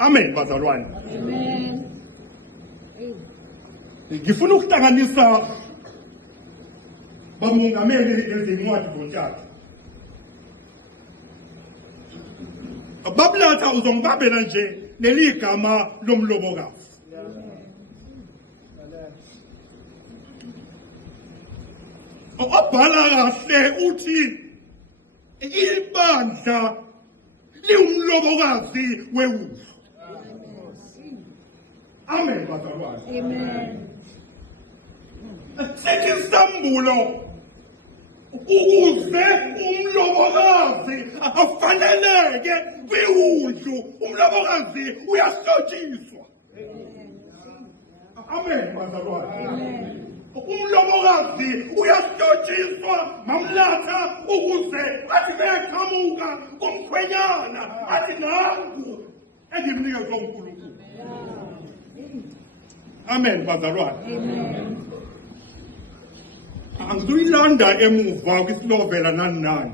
Amen bazalwane. Amen. Ngifuna ukuhlanganisa bamongameli ezincwadi zontathu. Babulatha uzongibambela nje neligama lomlobokazi. Obhala kahle uthi ibandla liwumlobokazi wewuzo. Amen bazalwane. Amen. Sithi isambulo ukuze umlobokazi afaneleke kwiwundlu umlobokazi uyahlotshiswa. Amen bazalwane. Umlobokazi uyahlotshiswa mamlatha ukuze athi beqhamuka kumkhwenyana athi nangu engimnikezwe uNkulunkulu. Amen bazalwane. Amen. Angizuyilanda emuva kwisilovela nani.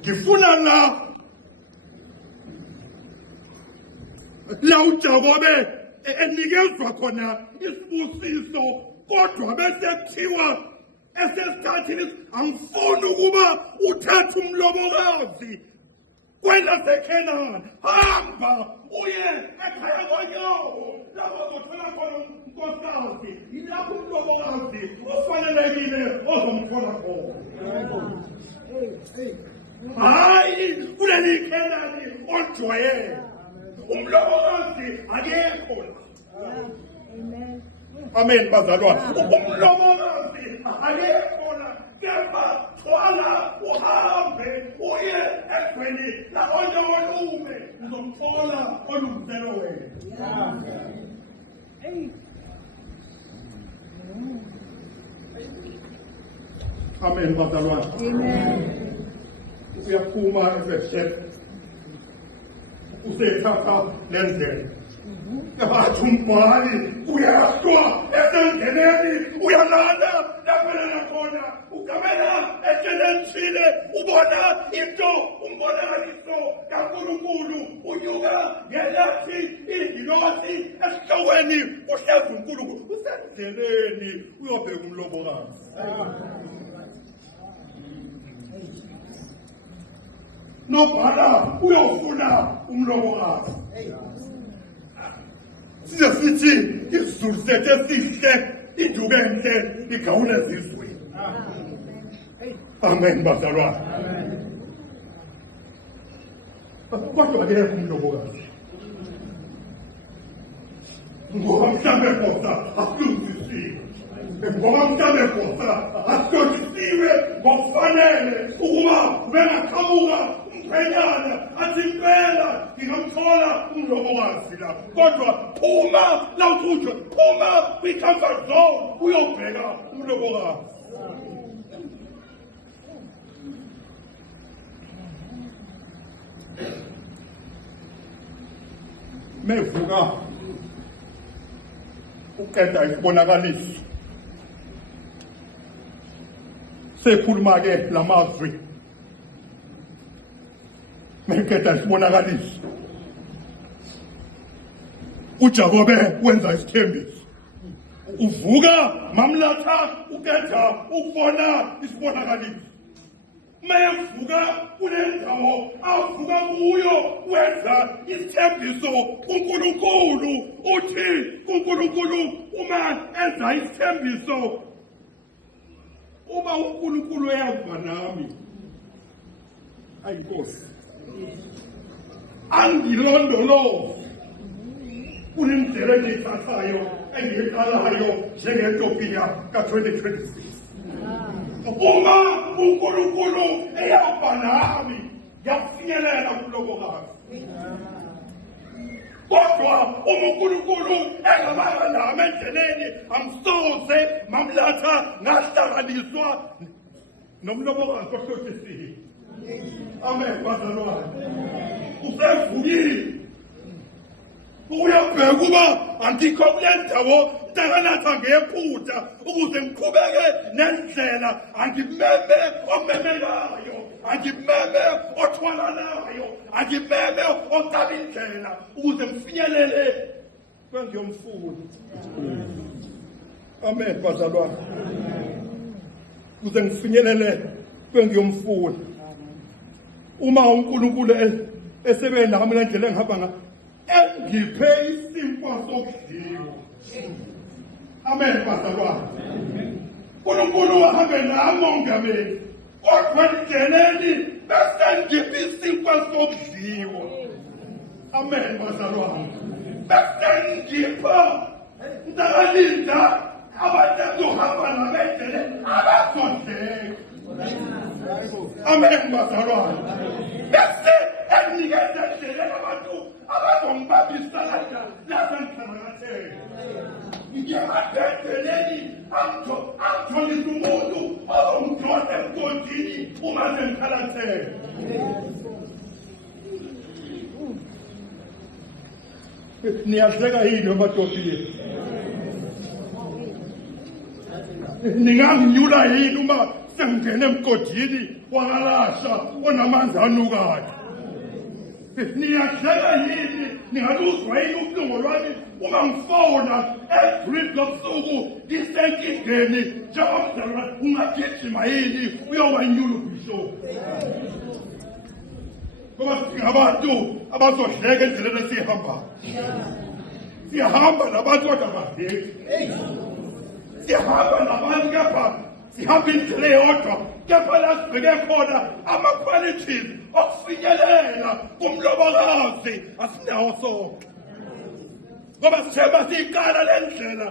Ngifuna la uJakobe enikezwa khona isibusiso kodwa bese kuthiwa esesithathini angifuni ukuba uthathe umlobokazi kwela seKhanani, hamba uye ekhaya konyawo lapho uzothola khona unkosikazi, yilapho umlobokazi ofanelekile ozomthola khona. Hayi kuleli Khanani ojwayele umlobokazi akekho la. Amen bazalwane. Umlobokazi akekho la, kepha thwala uhambe uye egweni lakonyawalume uzomthola olumzelo wena. Amen bazalwane. Amen. Uyaphuma eseSheph usethatha lendlela. Athi umbhali uyahlwa esendleleni uyalanda lapho khona ugamela eceleni ubona into umbonakaliso kaNkulunkulu unyuka ngelathi ingilosi esihlokweni uhlezi uNkulunkulu usendleleni uyobheka umlobokazi. Nobhala uyofuna umlobokazi. Size sithi isizulu sethu esihle induku enhle igawule ezizweni. Amen bazalwane. Kodwa ke umlobokazi ngoba mhlambe kodwa akulungisiwe, ngoba mhlambe kodwa ahlonisiwe ngokufanele ukuba bengaqhamuka umkhwenyana athi impela ngingamthola umlobokazi la, kodwa phuma la uthunjwe, phuma kwi-comfort zone uyobheka umlobokazi. Mevuka uqeda isibonakaliso sekhuluma ke lamazwi, meqeda isibonakaliso uJakobe wenza isithembiso, uvuka mamlatha uqeda ukubona isibonakaliso. Mevuka kule ndawo avuka kuyo wenza isithembiso kuNkulunkulu, uthi kuNkulunkulu uma enza isithembiso, uma uNkulunkulu eyazwa nami, ayinkosi angilondoloze kunendlela engiyithathayo engiyiqalayo njengetopiya ka-2026. Uma uNkulunkulu eyazwa nami yafinyelela kumlobokazi, kodwa uma uNkulunkulu engabanga nami endleleni angisoze mamlatha ngahlanganiswa nomlobokazi ohlotshisiwe. Amen bazalwane. Usevukile uyabheka ukuba andikho kule ndawo ntakanatha ngephutha ukuze ngiqhubeke nendlela, angimeme omemelayo, angimeme othwala nayo, angimeme ocaba indlela ukuze ngifinyelele kwengiyomfuna. Amen bazalwane. Ukuze ngifinyelele kwengiyomfuna. Uma uNkulunkulu esebe nami ngendlela engihamba ngayo, engiphe isinkwa sokudliwa. Amen bazalwane. uNkulunkulu wahambe nami ongameli. Kodwa endleleni bese ngiphe isinkwa sokudliwa. Amen bazalwane. Bese ngipha ndakalinda abantu abazohamba nabendleleni abazondleka. Amen bazalwane. Bese enginikeza endleleni abantu abazongibambisa lapha ngihlakakathele. Ngiyabadedzeleni angitholisa umuntu ozongidonsa emgodini uma sengikhalathele. Niyahleka yini amadodile? Ninganginyula yini uma sengingena emgodini wakalasha onamanzi anukayo? Niyahleka yini? Ningaluzwa yini ubuhlungu lwami uma ngifona e-3 lobusuku ngisenkingeni njengomzalwane? Ungagijima yini uyobanyula ubhishopu? Ngoba singabantu abazohleka endleleni esiyihambayo. Siyahamba nabantu kodwa abadleki. Siyahamba nabantu kepha sihamba indlela eyodwa, kepha la sibheke khona ama-qualities okufinyelela kumlobokazi asinawo sonke. Ngoba sithemba siyiqala le ndlela,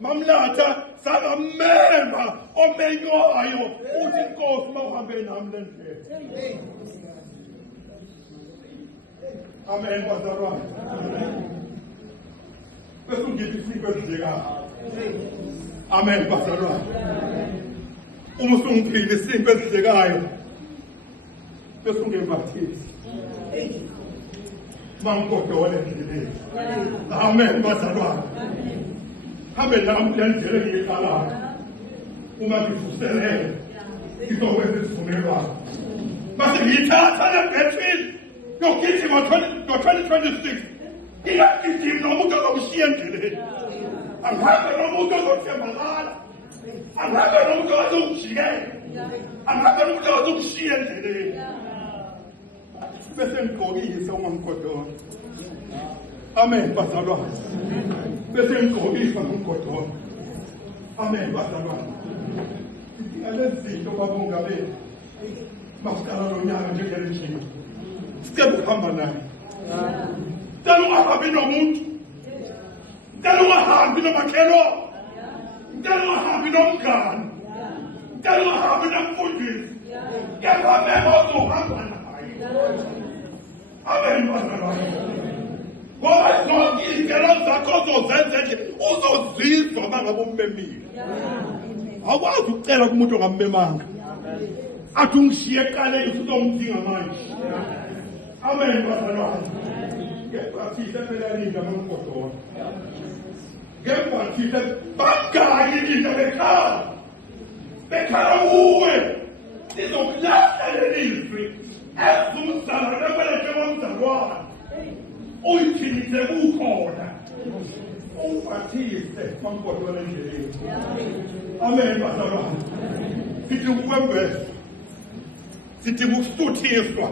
Mamlatha sangamema omenywayo uthi Nkosi mawuhambe nami le ndlela. Amen bazalwane. Bese ungiphi isikho esidlekayo. Amen bazalwane. Uma usungiphile isikho esidlekayo bese ungembathisi. Mangigodole endleleni. Amen bazalwane. Hambe nami le ndlela engiyiqalayo. Uma ngivuselele ngizokwenza isivumelwano. Mase ngiyithatha le between yogijima ngo-2026. Ingagijimi nomuntu ozomshiya endleleni. Angihambe nomuntu ozothembakala. Angihambe nomuntu ozongijikela. Angihambe nomuntu ozomshiya endleleni. Bese ngigqokise uma ngigodole. Amen bazalwane. Bese ngigqokisa ngigodole. Amen bazalwane. Ngiyalenzinto babongameli. Masiqala lo nyaka njengelishini. Sicela ukuhamba naye. Cela ungahambi nomuntu. Cela ungahambi nomakhelwane. Cela ungahambi nomngane. Cela ungahambi nomfundisi. Kepha mema uzohamba naye. Amen bazalwane. Ngoba zonke izindlela zakho ozozenza nje uzozizwa uma ngabe ummemile. Awukwazi ukucela kumuntu ongammemanga. Athi ungishiye eqaleni usuzomdinga manje. Amen bazalwane. Kepha thina phela linda mangigodona. Kepha thina bangaki linda bekhala. Bekhala uwe. Sizokulahla lelizwi. Ezumzalwane kwelethe komzalwane. Uyithilise kukhona. Ubathise mangigodona endleleni. Amen bazalwane. Sithi ukwembesa. Sithi ukusuthiswa.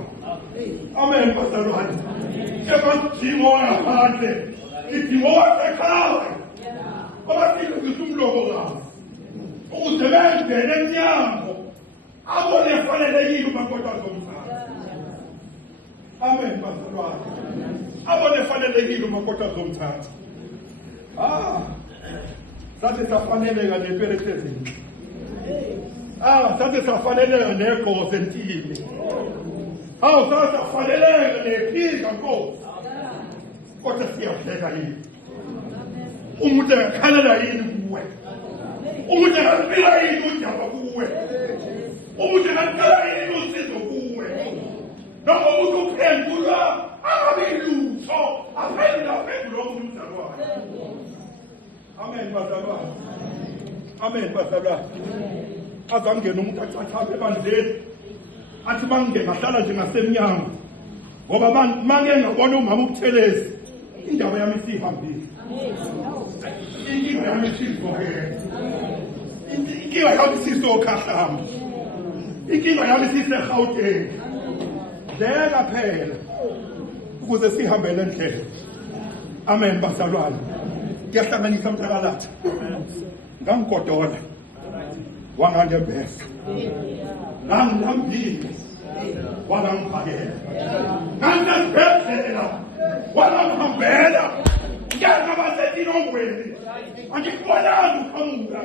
Amen bazalwane. Kepha sidingo wangaphandle. Sidingo wasekhaya. Ngoba silungisa umlobokazi. Ukuze bengene emnyango. Abone efanelekile umakoti azomthatha. Amen bazalwane. Abone efanelekile umakoti azomthatha. Sathi safaneleka neperetezini. Sathi safaneleka negozi entini. Sathi safaneleka nephika Nkosi. Kodwa siyahleka yini? Umuntu engakhalela yini kuwe? Umuntu engafika yini ujaba kuwe? Umuntu engaqala yini usizo kuwe? Noma umuntu uphendula angabi lutho aphendula umuntu mzalwane. Amen bazalwane. Amen bazalwane. Azangena umuntu achachaphe ebandleni. athi mangeke ngahlala nje ngasemnyango ngoba manje ngabona umama uButhelezi indaba yami isihambile inkinga yami isizokela inkinga yami isizokhahlamba inkinga yami isiseGauteng deka phela ukuze sihambe le ndlela amen bazalwane ngiyahlanganisa mntakalatha ngangigodola wangangembesa ngangihambile wangangibhakela ngangisesibhedlela wangangihambela ngiyangabasetilongweni angikubonanga uqhamuka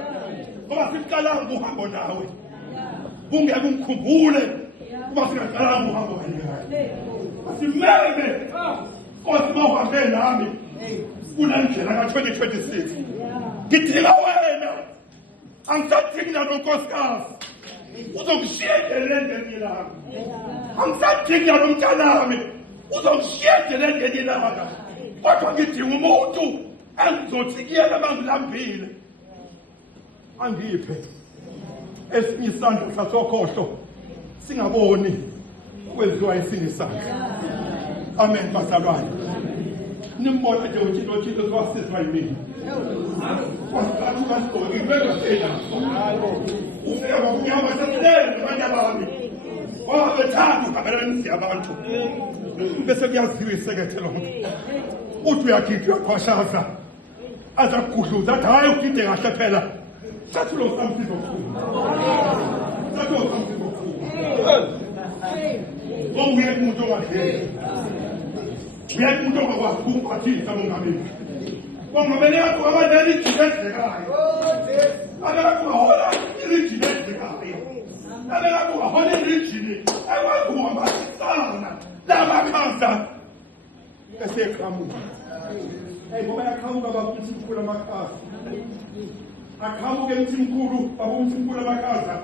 ngoba siqalanga uhambo nawe ungeke ungikhumbule kuba singaqalanga uhambo kanye asimele Nkosi mawuhambe nami kule ndlela ka-2026 ngidinga wena angisadinga nonkosikazi uzongishiyekele endleni lami angisadinga nomntanami uzongishiyekele endleni lami kodwa ngidinga umuntu engizothi kuyena mangilambile angiphe esinye isandla sasokhohlo singaboni kwenziwa esinye isandla amen bazalwane nimbona nje uthixo siwasizwa yimini ufika umnyama sekulele abanye bami ngoba bethanda ugabelenisi abantu bese kuyaziwa isekethe lonke uthi uyagida uyaqhwashaza aza kugudluza athi hayi ugide kahle phela sathi lo samsiza okukhulu sathi lo samsiza okukhulu onguye umuntu ongadleli uyathi umuntu ongakwazi ukuphathisa mongameli mongameli yakho abadlali ijile edlekayo abekakho bahola irijini edlekayo abekakho bahola irijini ekwazi ukuhambasisana lamakhaza eseqhamuka ngoba yaqhamuka babumthimkhulu amakhaza aqhamuke emthimkhulu babumthimkhulu amakhaza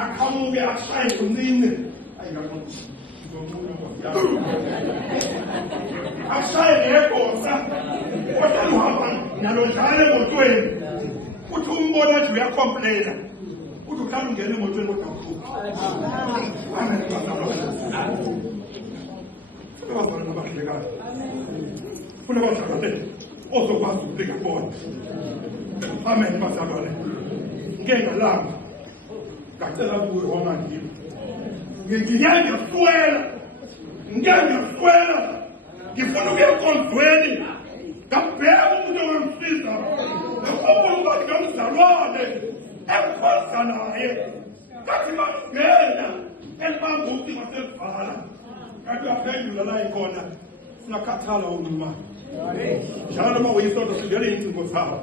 aqhamuke ashaye kunini ashaye ngegosa kodwa luhamba nalo njalo emotweni uthi umbona nje uyacomplaina uthi uhlala ungena emotweni kodwa ukhupha abazalwane abahlekayo funa abazalwane ozokwazi ukubika bona amen bazalwane ngeke ngalamba ngacela kuwe wangangimi ngiyangiyaswela ngifuna ukuya enkonzweni ngabheka umuntu ongangisiza ngafuna ukuba nginomzalwane engikhoza naye ngathi mangena elibambuthi maselivala kanti uyaphendula la ikhona singakhathala unqumane njalo uma uyisonto singele iy'ncingo zabo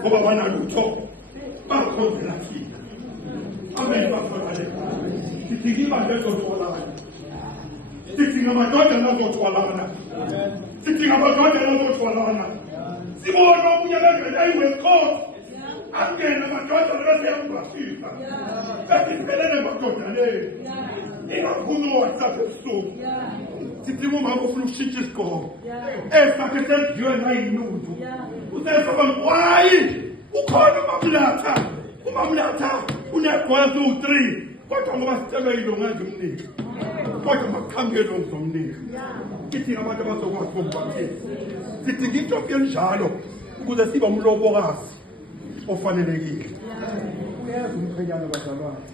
ngoba banalutho bakhonzela thina amen bakhonale sidinga ibandla ezothwalana sidinga amadodana azothwalana sidinga amadodana azothwalana sibone omunye bengena iwescost angena amadodana beseyambasisa besiphelele emadodaneni ingakhulu WhatsApp ebusuku sidinga umama ofuna ukushintsha isigqoko esakhe senziwe nayinundu usesaba wayi ukhona umamlatha unegweza u-3 kodwa ngoba sitshelwe yilonga ngimnika kodwa makukhambelo ngizomnika sidinga abantu abazokwazi bombatisa sidinga intombi enjalo ukuze sibe umlobokazi ofanelekile uyeza umkhwenyana bazalwane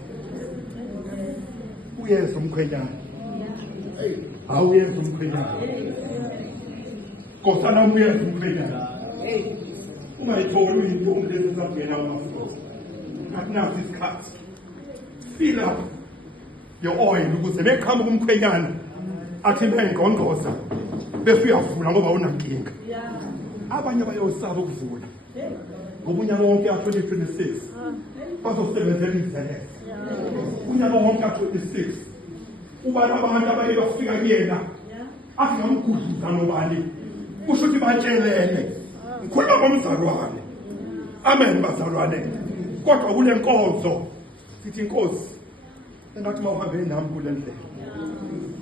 uyeza umkhwenyana awuyeza umkhwenyana nkosana uyeza umkhwenyana ungayitholi uyintombi lezi zangena umafo akunaso isikhathi fill up your oil ukuze beqhamuka umkhwenyana athi bengqongqoza bese uyavula ngoba unankinga abanye bayosaba ukuvula ngoba unyaka wonke ka-2026 bazosebenzela izelese unyaka wonke ka-26 ubani abantu abaye bafika kuyena athi ngamgudluza nobani kusho ukuthi batshelene ngikhuluma ngomzalwane amen bazalwane kodwa kule nkonzo sithi inkosi engathi uma uhambe nami kule ndlela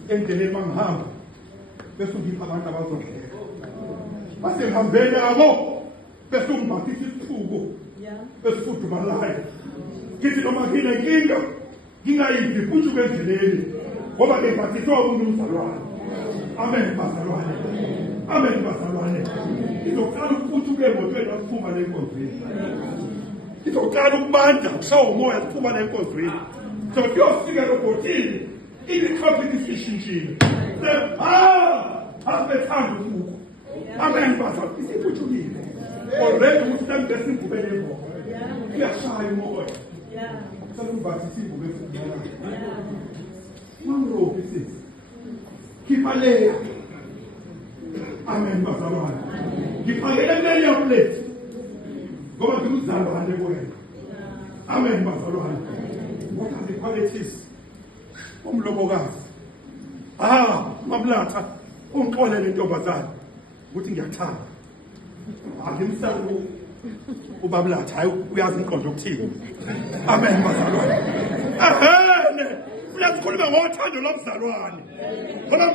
endleleni mangihamba bese ungipha abantu abazodleka base ngihambe nabo bese ungibhathisa isithuko besifudumalayo ngithi noma nginenkinga Ngingayiphi futhi ubendleleni ngoba ngemphathiswa umuntu umzalwane. Amen bazalwane. Amen bazalwane. Izocala ukuthi ube emotweni wakuphuma lenkonzweni. Izocala ukubanda kushawa umoya siphuma lenkonzweni. So kuyofika robotini ikhophi isishintshile. Asibethanda ubuko. Amen bazalwane. Isiphuthukile. Already umuntu besivubele embo. Kuyashaya umoya. Salubathi sivube futhi. Mamro bisis. Kipale. Amen bazalwane. Ngipakele emleni yaplate. Ngoba ngizalwane kuwena. Amen bazalwane. What are the qualities? Umlobokazi. Mamlatha. Ungixolele intombazana ukuthi ngiyathanda. Akimsalo ubablatha hayi uyazi inqondo ukuthini. Amen bazalwane. Funa ukukhuluma ngothando lomzalwane. Ngoba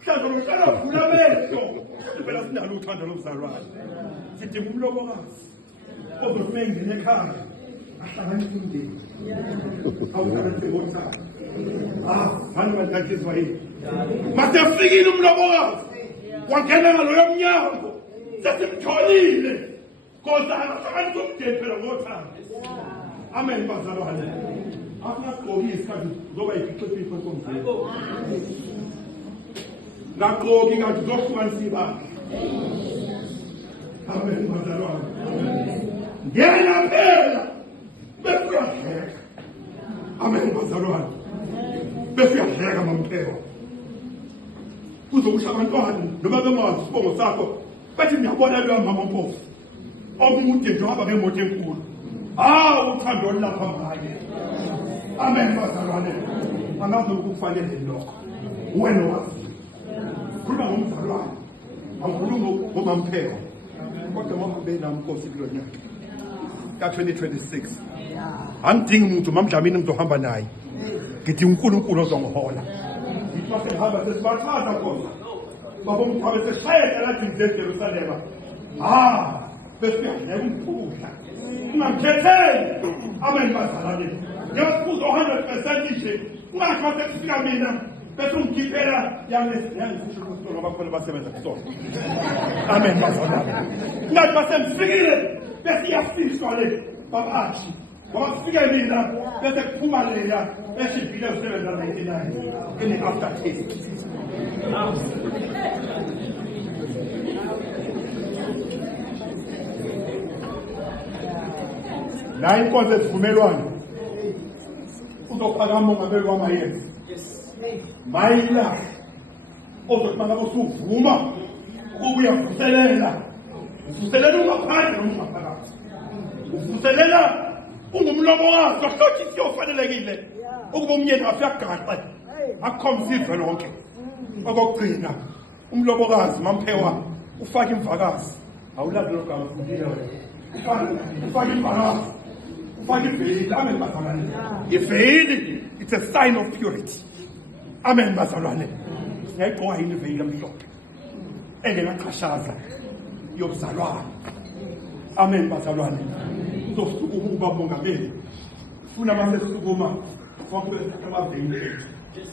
mhlawumbe uhlala uvula amehlo. Phela sinalo uthando lomzalwane. Sidinga umlobokazi. Ozofika engene ekhaya. Ahlanganise umndeni. Awuhlanganise ngothando. Fana bazathiswa yini. Masefikile umlobokazi. Wangena ngaloyo mnyango. Sesimtholile. Kozana sabantu umndeni phela ngothando. Amen bazalwane. Akungagqoki isikhathi zoba yiphiqiphi kwenkonzweni. Ngagqoki ngathi zohlukanisa ibandla. Amen bazalwane. Ngena phela bese uyahleka. Amen bazalwane. Bese uyahleka mamphelo. Kuzokusha abantwana noma bemazi isibongo sakho bathi ngiyabona lo mama mpofu. Omude njengoba ngemoto enkulu. Uthando lapha ngaye. Amen bazalwane. Angazi ukufanele lokho. Wena wazi. Khuluma ngomzalwane. Awukhuluma ngomamphelo. Kodwa mahambe namnkosi kulo nyaka. Ka-2026. Angidingi umuntu mamdlamini ngizohamba naye. Ngidinga uNkulunkulu ozongihola. Ngifase ngihamba sesibathatha khona. Baba umqhawe seshayeka la eJerusalema. Bese uyadleka umphula. Ungamkhetheli. Amen bazalwane. Ngiyasibuza 100% nje. Ungathi sekufika mina bese ungikhiphela yangisho ukuthi ngoba khona basebenza kusona. Amen bazalwane. Ngathi basemfikile bese iyafiswa le babathi. Ngoba kufike mina bese kuphuma leya bese iphile usebenza 99 in after taste. La inkonzo esivumelwano uzophakama ngabeli wamayezi mayila ozokumanga usuvuma ukuyavuselela uvuselela ungaphandle nomphakathi uvuselela ungumlobokazi ohlothi siyofanelekile ukuba umyeni afiyagaqa akhombisa izwe lonke okugcina umlobokazi mamphewa ufaka imvakazi awulandi lo gama fundile ufaka imvakazi ufaka iveli. Amen bazalwane. Iveli it's a sign of purity. Amen bazalwane. Siyayigqoka yini iveli emhlophe engenaqhashaza yobuzalwane. Amen bazalwane. Uzosukuma ukuba mongameli funa masesukuma kwabaveli bethu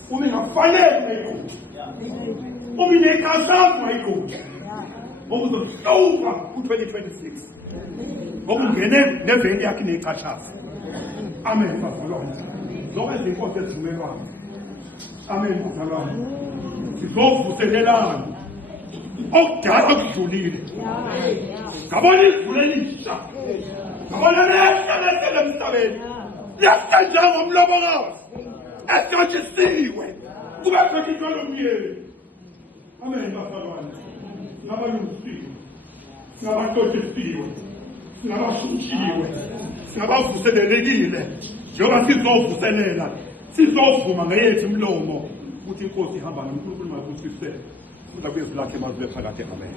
uma ingafanele ayikho uma inekazazwa ayikho ngoba uzohlupha ku-2026 ngoba ungene neveli yakhe neqhashaza. Amen bazalwane. Zonke izinkonzo ezivumelwano. Amen bazalwane. Sizovuselelana okudala kudlulile. Ngabona izulu elisha. Ngabona lehlele emhlabeni. Liyahla njengomlobokazi ehlotshisiwe kube phekithwa lomyeni. Amen bazalwane. Singabalungisiwe, singabahlotshisiwe, singabashushiwe, singabavuselelekile njengoba sizovuselela sizovuma ngeyethu imlomo ukuthi inkosi ihamba noNkulunkulu makusise uza kuyezilakhe mazwe phakathi. Amen.